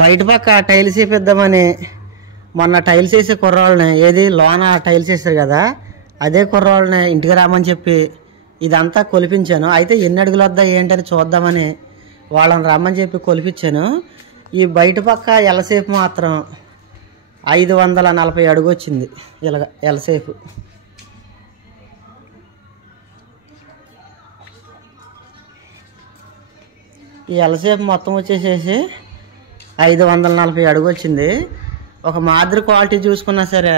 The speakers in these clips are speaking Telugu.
బయట పక్క టైల్స్ వేపిద్దామని మొన్న టైల్స్ వేసే కుర్రాళ్ళని ఏది లోన టైల్స్ వేసారు కదా అదే కుర్రాళ్ళని ఇంటికి రామని చెప్పి ఇదంతా కొలిపించాను. అయితే ఎన్ని అడుగులు వద్దా ఏంటని చూద్దామని వాళ్ళని రమ్మని చెప్పి కొలిపించాను. ఈ బయట పక్క ఎలసేపు మాత్రం 540 అడుగు వచ్చింది. ఇలాగ ఎలసేపు ఈ ఎలసేపు మొత్తం వచ్చేసేసి 540 అడుగు వచ్చింది. ఒక మాదిరి క్వాలిటీ చూసుకున్నా సరే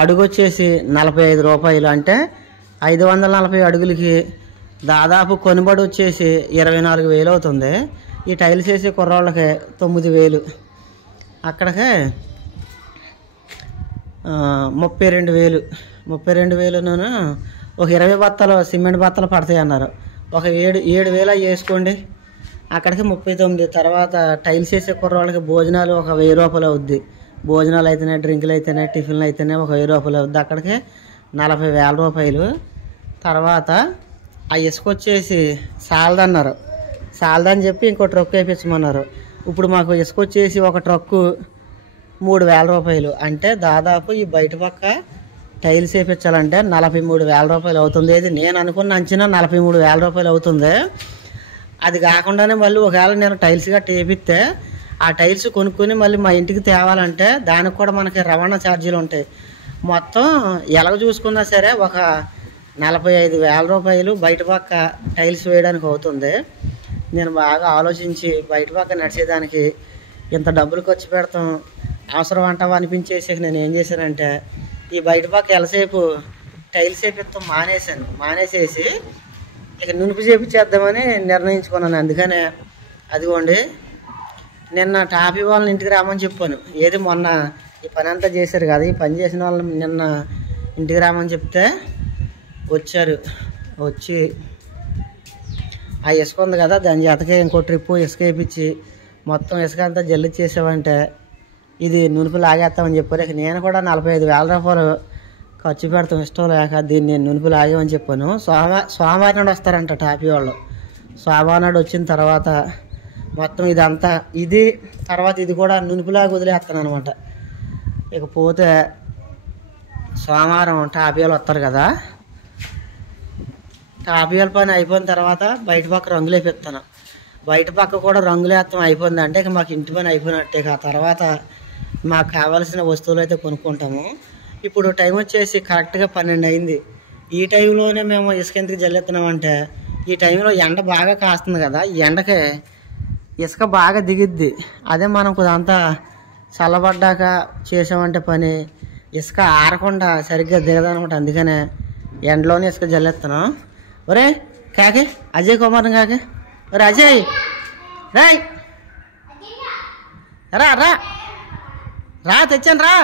అడుగు వచ్చేసి 45 రూపాయలు. అంటే 540 అడుగులకి దాదాపు కొనుబడి వచ్చేసి 24,000 అవుతుంది. ఈ టైల్స్ వేసే కుర్రాళ్ళకి 9,000, అక్కడికి 32,000. 32,000 ఒక 20 బత్తలు సిమెంట్ బత్తలు పడతాయి అన్నారు. ఒక 7,000 వేసుకోండి, అక్కడికి 39. తర్వాత టైల్స్ వేసే కుర్రాళ్ళకి భోజనాలు ఒక 1,000 రూపాయలు అవుద్ది. భోజనాలు అయితేనే, డ్రింకులు అయితేనే, టిఫిన్లు అయితేనే ఒక 1,000 రూపాయలు అవుద్ది. అక్కడికి 40,000 రూపాయలు. తర్వాత ఆ ఇసుక వచ్చేసి సాలదన్నారు. సాలదని చెప్పి ఇంకో ట్రక్ వేయించమన్నారు. ఇప్పుడు మాకు ఇసుక వచ్చేసి ఒక ట్రక్కు 3,000 రూపాయలు. అంటే దాదాపు ఈ బయట పక్క టైల్స్ వేయించాలంటే 43,000 రూపాయలు అవుతుంది. ఇది నేను అనుకున్న అంచనా 43,000 రూపాయలు అవుతుంది. అది కాకుండానే మళ్ళీ ఒకవేళ నేను టైల్స్ గట్ట వేపిస్తే ఆ టైల్స్ కొనుక్కొని మళ్ళీ మా ఇంటికి తేవాలంటే దానికి కూడా మనకి రవాణా ఛార్జీలు ఉంటాయి. మొత్తం ఎలాగ చూసుకున్నా సరే ఒక 45,000 రూపాయలు బయట పక్క టైల్స్ వేయడానికి అవుతుంది. నేను బాగా ఆలోచించి బయట పక్క నడిచేదానికి ఇంత డబ్బులు ఖర్చు పెడతాం అవసరం అంటావా అనిపించేసి నేను ఏం చేశానంటే ఈ బయట పక్క ఎలసేపు టైల్స్ వేపిస్తాం మానేసేసి ఇక నునుపు చేపించేద్దామని నిర్ణయించుకున్నాను. అందుకనే అదిగోండి నిన్న టాపీ వాళ్ళని ఇంటికి రామని చెప్పాను. ఏది మొన్న ఈ పని అంతా చేశారు కదా, ఈ పని చేసిన వాళ్ళని నిన్న ఇంటికి రామని చెప్తే వచ్చారు. వచ్చి ఆ ఇసుక ఉంది కదా దాని చేతకే ఇంకో ట్రిప్పు ఇసుక వేయించి మొత్తం ఇసుక అంతా జల్లి చేసామంటే ఇది నునుపు లాగేస్తామని చెప్పారు. ఇక నేను కూడా 45,000 రూపాయలు ఖర్చు పెడతాం ఇష్టం లేక దీన్ని నేను నునుపు లాగేమని చెప్పాను. సోమవారం నాడు వస్తారంట టాపీ వాళ్ళు. సోమవారం నాడు వచ్చిన తర్వాత మొత్తం ఇదంతా ఇది తర్వాత ఇది కూడా నునుపులాగా వదిలేస్తాను అనమాట. ఇకపోతే సోమవారం టాపీ వాళ్ళు వస్తారు కదా, టాపీ వాళ్ళ పని అయిపోయిన తర్వాత బయట పక్క రంగులు వేపిస్తాను. బయట పక్క కూడా రంగులు వేస్తాం అయిపోయింది అంటే ఇక మాకు ఇంటి పని అయిపోయినట్టే. ఆ తర్వాత మాకు కావాల్సిన వస్తువులు అయితే కొనుక్కుంటాము. ఇప్పుడు టైం వచ్చేసి కరెక్ట్గా 12 అయింది. ఈ టైంలోనే మేము ఇసుక ఎందుకు జల్లేస్తున్నామంటే ఈ టైంలో ఎండ బాగా కాస్తుంది కదా, ఈ ఎండకి ఇసుక బాగా దిగిద్ది. అదే మనం కొద్దంతా చల్లబడ్డాక చేసామంటే పని ఇసుక ఆరకుండా సరిగ్గా దిగదనమాట. అందుకనే ఎండలోనే ఇసుక జల్లేస్తున్నాం. ఒరే కాకి అజయ్ కుమార్ని కాకి, ఒరే అజయ్ రాయ్ రా రా రా తెచ్చాను రా.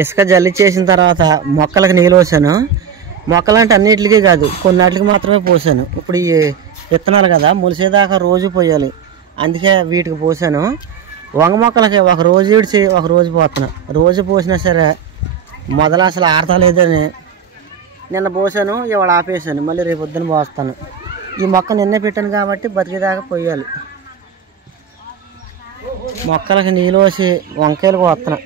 ఇసుక జల్లిచ్చేసిన తర్వాత మొక్కలకు నీళ్ళు పోసాను. మొక్కలంటే అన్నిటికీ కాదు, కొన్నిటికి మాత్రమే పోసాను. ఇప్పుడు ఈ విత్తనాలు కదా, ములిసేదాకా రోజు పోయాలి, అందుకే వీటికి పోసాను. వంగ మొక్కలకి ఒక రోజు ఇడిచి ఒక రోజు పోతున్నా. రోజు పోసినా సరే మొదలు అసలు ఆడతలేదని నిన్న పోసాను, ఇవాళ ఆపేసాను. మళ్ళీ రేపు పొద్దున పోస్తాను. ఈ మొక్క నిన్నే పెట్టాను కాబట్టి బతికేదాకా పోయాలి. మొక్కలకి నీళ్ళు పోసి వంకాయలు పోతున్నా.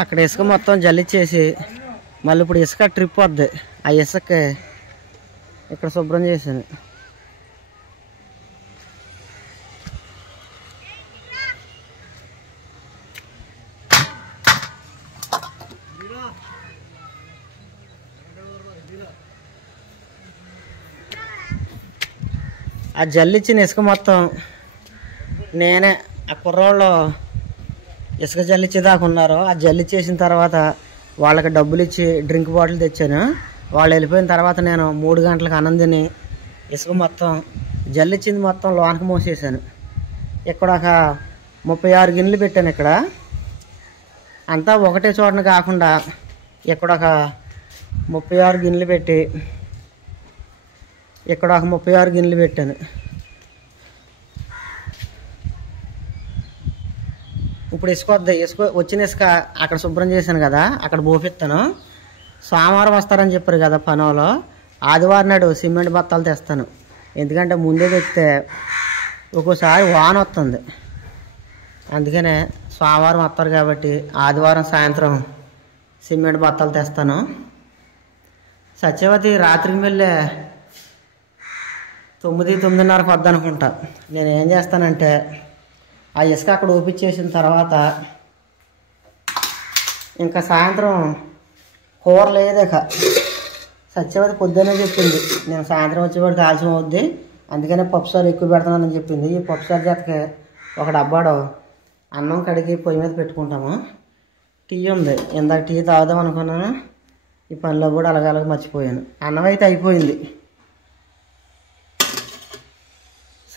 అక్కడ ఇసుక మొత్తం జల్లిచ్చేసి మళ్ళీ ఇప్పుడు ఇసుక ట్రిప్ వద్ది. ఆ ఇసుక ఇక్కడ శుభ్రం చేశాను. ఆ జల్లిచ్చిన ఇసుక మొత్తం నేనే, ఆ కుర్రోళ్ళు ఇసుక జల్లిచ్చేదాకా ఉన్నారు. ఆ జల్లిచ్చేసిన తర్వాత వాళ్ళకి డబ్బులు ఇచ్చి డ్రింక్ బాటిల్ తెచ్చాను. వాళ్ళు వెళ్ళిపోయిన తర్వాత నేను 3 గంటలకు అన్నం తిని ఇసుక మొత్తం జల్లిచ్చింది మొత్తం లోనకి మోసేసాను. ఇక్కడ ఒక 36 గిన్నెలు పెట్టాను. ఇక్కడ అంతా ఒకటే చోటన కాకుండా ఇక్కడ ఒక 36 గిన్నెలు పెట్టి ఇక్కడ ఒక 36 గిన్నెలు పెట్టాను. ఇప్పుడు ఇసుక వద్దాయి. వచ్చిన ఇసుక అక్కడ శుభ్రం చేశాను కదా, అక్కడ పోపిస్తాను. సోమవారం వస్తారని చెప్పారు కదా పనులో, ఆదివారం నాడు సిమెంట్ బత్తాలు తెస్తాను. ఎందుకంటే ముందే తెస్తే ఒక్కోసారి వాన వస్తుంది, అందుకనే సోమవారం వస్తారు కాబట్టి ఆదివారం సాయంత్రం సిమెంట్ బత్తాలు తెస్తాను. సత్యవతి రాత్రికి వెళ్ళే 9-9:30 వద్దనుకుంటా. నేను ఏం చేస్తానంటే ఆ ఇసుక అక్కడ ఓపించేసిన తర్వాత ఇంకా సాయంత్రం కూర లేదక సత్యవతి పొద్దున్నే చెప్పింది, నేను సాయంత్రం వచ్చేవాడికి ఆలస్యం అవుద్ది, అందుకనే పప్పుసారు ఎక్కువ పెడతానని చెప్పింది. ఈ పప్పుసారు జతకి ఒక డబ్బాడు అన్నం కడిగి పొయ్యి మీద పెట్టుకుంటాము. టీ ఉంది, ఇందాక టీ తాగుదాం అనుకున్నాను, ఈ పనిలో కూడా అలాగ మర్చిపోయాను. అన్నం అయితే అయిపోయింది.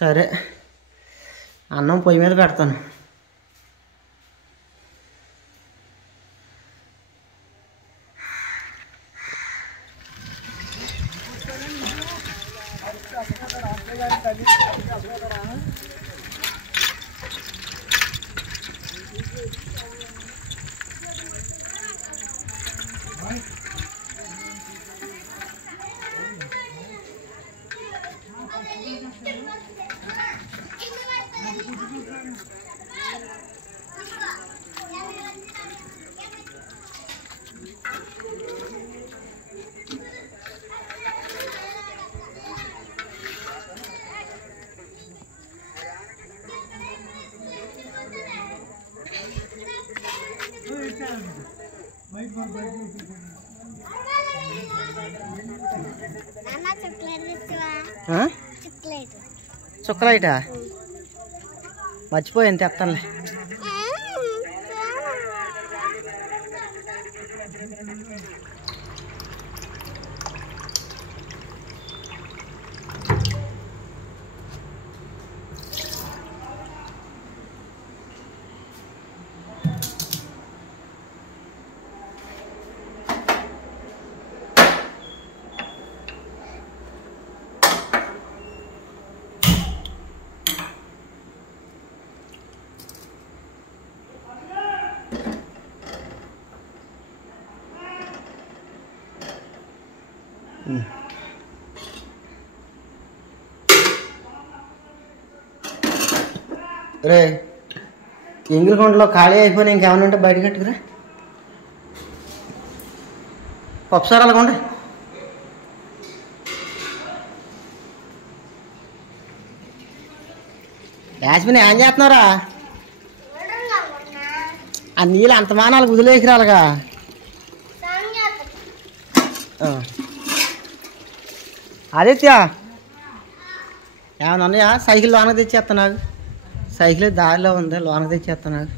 సరే అన్నం పొయ్యి మీద పెడతాను. చుక్కలైటా మర్చిపోయింది తెస్తానులే. రే ఎంగిలికొండలో ఖాళీ అయిపోయినా ఇంకేమైనా ఉంటే బయట కట్టుకురా. పప్పుసారాలు కొండ యాస్మిన్ ఏం చేస్తున్నారా? ఆ నీళ్ళు అంత మానాలు వదిలేకిరాలుగా. ఆదిత్య ఏమన్నా ఉన్నాయా? సైకిల్ లోనకి తెచ్చేస్తా. నాకు సైకిల్ దారిలో ఉంది, లోనకి తెచ్చేస్తా. నాకు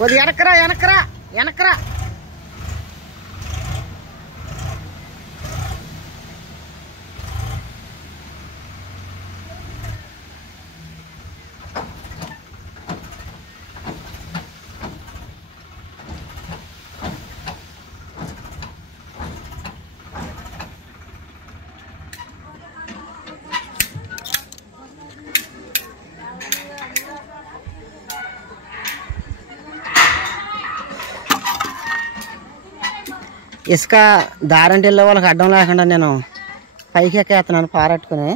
కొద్ది వెనకరా వెనకరా వెనకరా. ఇసుక దారంటి వెళ్ళే వాళ్ళకి అడ్డం లేకుండా నేను పైకి ఎక్కేస్తున్నాను పారట్టుకుని.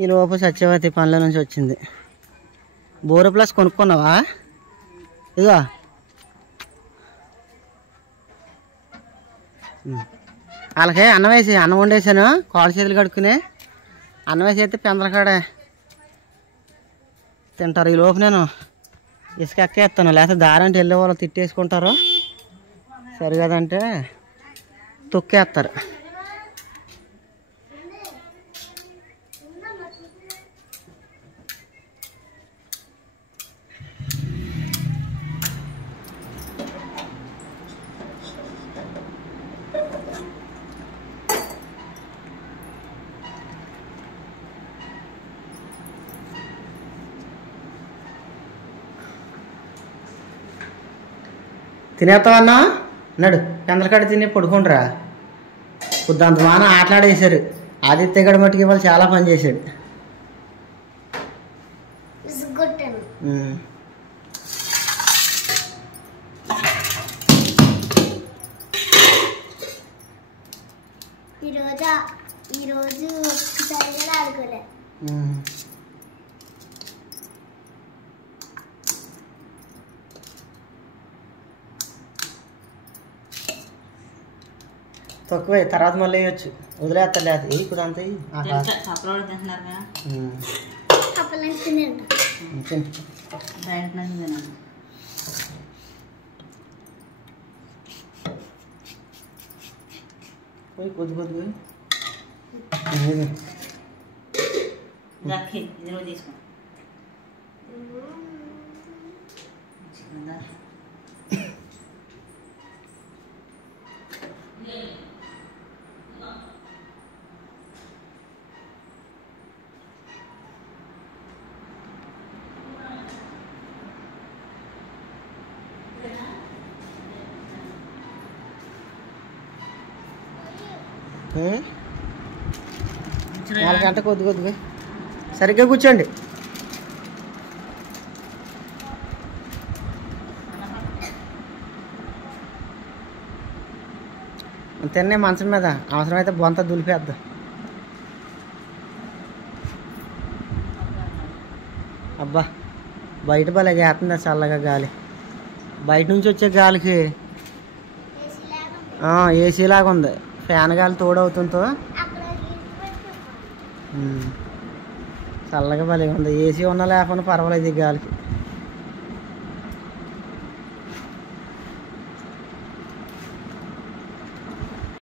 ఈ లోపు సత్యవతి పనుల నుంచి వచ్చింది. బోరు ప్లస్ కొనుక్కున్నావా? ఇదిగో వాళ్ళకి అన్నం వండేసాను. కాళ్ళు చేతులు కడుక్కుని అన్నం వేసి అయితే పెందలకాడ తింటారు. ఈ లోపు నేను ఇసుక ఎక్కేస్తాను, లేకపోతే దారంటి వెళ్ళే వాళ్ళు తిట్టేసుకుంటారు. సరి కదంటే తొక్కేస్తారు. తినేస్తావన్నా? నడు పెందలకాడ తిని పడుకుంటారా. కొద్దంత వాన ఆటలాడేశారు. ఆదిత్య గడ మట్టుకు ఇవాళ చాలా పని చేశాడు. ఈరోజు ఒక్కసారిగా ఆడుకోలే. తక్కువే, తర్వాత మళ్ళీ వేయచ్చు. వదిలేస్తా లేదు ఇప్పుడు అంత పోయి కొద్ది కొద్ది తీసుకో. వాళ్ళకంటే కొద్ది కొద్దిగా సరిగ్గా కూర్చోండి. తిన్నే మంచం మీద అవసరమైతే బొంత దులిపేద్దాం. అబ్బా బయట భలే చేస్తుందా చల్లగా గాలి. బయట నుంచి వచ్చే గాలికి ఏసీ లాగా ఉంది. ఫ్యాన్ గాలి తోడవుతుందో చల్లగా భలే ఉంది. ఏసీ ఉన్నా లేకపోయినా పర్వాలేదు ఈ గాలికి.